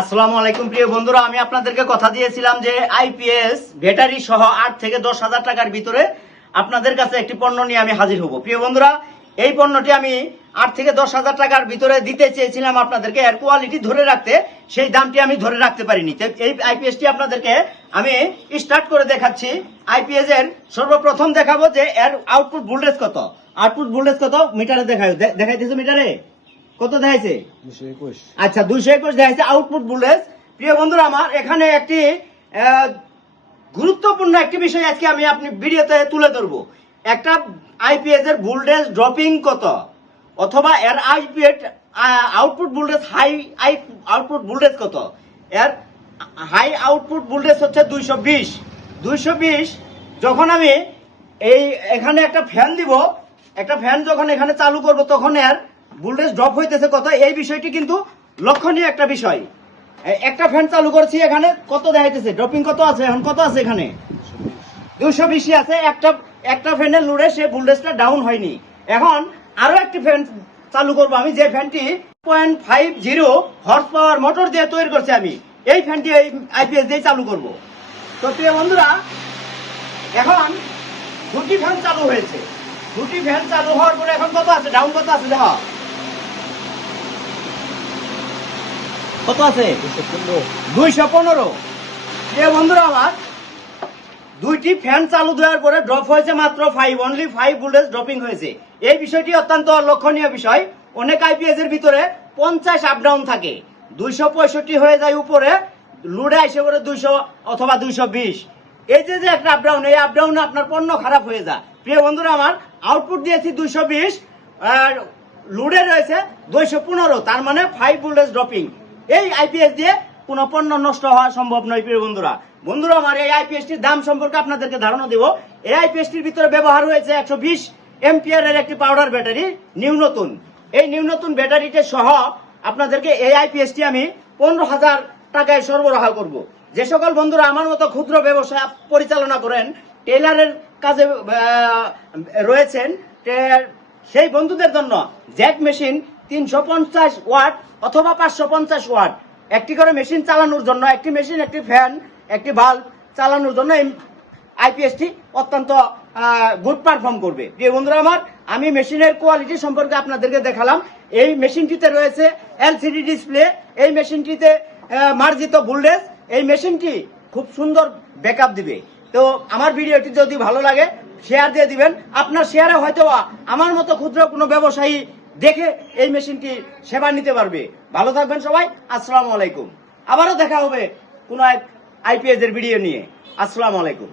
আসসালামু আলাইকুম প্রিয় বন্ধুরা, আমি আপনাদেরকে কথা দিয়েছিলাম যে আইপিএস ব্যাটারি সহ 8 থেকে 10,000 টাকার ভিতরে আপনাদের কাছে একটি পণ্য নিয়ে আমি হাজির হব। প্রিয় বন্ধুরা, এই পণ্যটি আমি 8 থেকে 10,000 টাকার ভিতরে দিতে চেয়েছিলাম আপনাদেরকে, এর কোয়ালিটি ধরে রাখতে, সেই দামটি আমি ধরে রাখতে পারিনি। এই আইপিএসটি আপনাদেরকে আমি স্টার্ট করে দেখাচ্ছি। আইপিএস এর সর্বপ্রথম দেখাবো যে এর আউটপুট ভোল্টেজ কত। আউটপুট ভোল্টেজ কত মিটারে দেখাইতেছে, মিটারে কত দেখাইছে? 221। আচ্ছা, 221 দেখাইছে আউটপুট ভোল্টেজ। প্রিয় বন্ধুরা আমার, এখানে একটি গুরুত্বপূর্ণ একটি বিষয় আজকে আমি আপনি ভিডিওতে তুলে ধরবো। একটা আইপিএস এর ভোল্টেজ ড্রপিং কত, অথবা এর IPS output voltage high output voltage কত। এর হাই আউটপুট ভোল্টেজ হচ্ছে 220। যখন আমি এখানে একটা ফ্যান দিব, একটা ফ্যান যখন এখানে চালু করব, তখন এর ভোল্টেজ ড্রপ হইতেছে কত, এই বিষয়টি কিন্তু লক্ষণীয় একটা বিষয়। একটা ফ্যান চালু করছি, এখানে কত দেখাইতেছে, ড্রপিং কত আছে, এখন কত আছে, এখানে 220 আছে। একটা ফ্যানের লোডে সে ভোল্টেজটা ডাউন হয়নি। এখন আরো একটি ফ্যান চালু করব আমি, যে ফ্যানটি 0.50 হর্স পাওয়ার মোটর দিয়ে তৈরি করছি আমি। এই ফ্যানটি এই আইপিএস দিয়ে চালু করব। তো প্রিয় বন্ধুরা, এখন দুটি ফ্যান চালু হয়েছে। দুটি ফ্যান চালু হওয়ার পরে এখন কত আছে, ডাউন কত আছে, দেখো কত আছে, 215। প্রিয় বন্ধুরা আমার, দুইটি ফ্যান চালু দেওয়ার পরে ড্রপ হয়েছে মাত্র 5, অনলি 5 ভোল্টেজ ড্রপিং হয়েছে। এই বিষয়টি অত্যন্ত লক্ষণীয় বিষয়। অনেক আইপিএস এর ভিতরে 50 আপ ডাউন থাকে, 265 হয়ে যায় উপরে, লোডে এসে পরে 200 অথবা 220। এই যে একটা আপ ডাউন, এই আপ ডাউনে আপনার পণ্য খারাপ হয়ে যায়। প্রিয় বন্ধুরা আমার, আউটপুট দিয়েছি 220, লোডে রয়েছে 215, তার মানে 5 ভোল্টেজ ড্রপিং। এই আইপিএস দিয়ে কোনো পণ্য নষ্ট হওয়া সম্ভব নয়। প্রিয় বন্ধুরা আমার, এই আইপিএসটির দাম সম্পর্কে আপনাদেরকে ধারণা দেব। এই আইপিএসটির ভিতরে ব্যবহার হয়েছে 120 এম্পিয়ারের একটি পাউডার ব্যাটারি, নিউ নতুন। এই নিউ নতুন ব্যাটারিতে সহ আপনাদেরকে এই আইপিএসটি আমি 15,000 টাকায় সরবরাহ করব। যে সকল বন্ধুরা আমার মতো ক্ষুদ্র ব্যবসা পরিচালনা করেন, টেলারের কাজে রয়েছেন, সেই বন্ধুদের জন্য জ্যাক মেশিন 350 ওয়াট অথবা 550 ওয়াট একটি করে মেশিন চালানোর জন্য, একটি মেশিন, একটি ফ্যান, একটি বাল্ব চালানোর জন্য এই আইপিএসটি অত্যন্ত গুড পারফর্ম করবে। প্রিয় বন্ধুরা আমার, আমি মেশিনের কোয়ালিটি সম্পর্কে আপনাদেরকে দেখালাম। এই মেশিনটিতে রয়েছে এলসিডি ডিসপ্লে, এই মেশিনটিতে মার্জিত ভোল্টেজ, এই মেশিনটি খুব সুন্দর ব্যাকআপ দিবে। তো আমার ভিডিওটি যদি ভালো লাগে শেয়ার দিয়ে দিবেন। আপনার শেয়ারে হয়তো আমার মতো ক্ষুদ্র কোনো ব্যবসায়ী দেখে এই মেশিনটি সেবা নিতে পারবে। ভালো থাকবেন সবাই, আসসালামু আলাইকুম। আবারও দেখা হবে কোনো আইপিএস এর ভিডিও নিয়ে। আসসালামু আলাইকুম।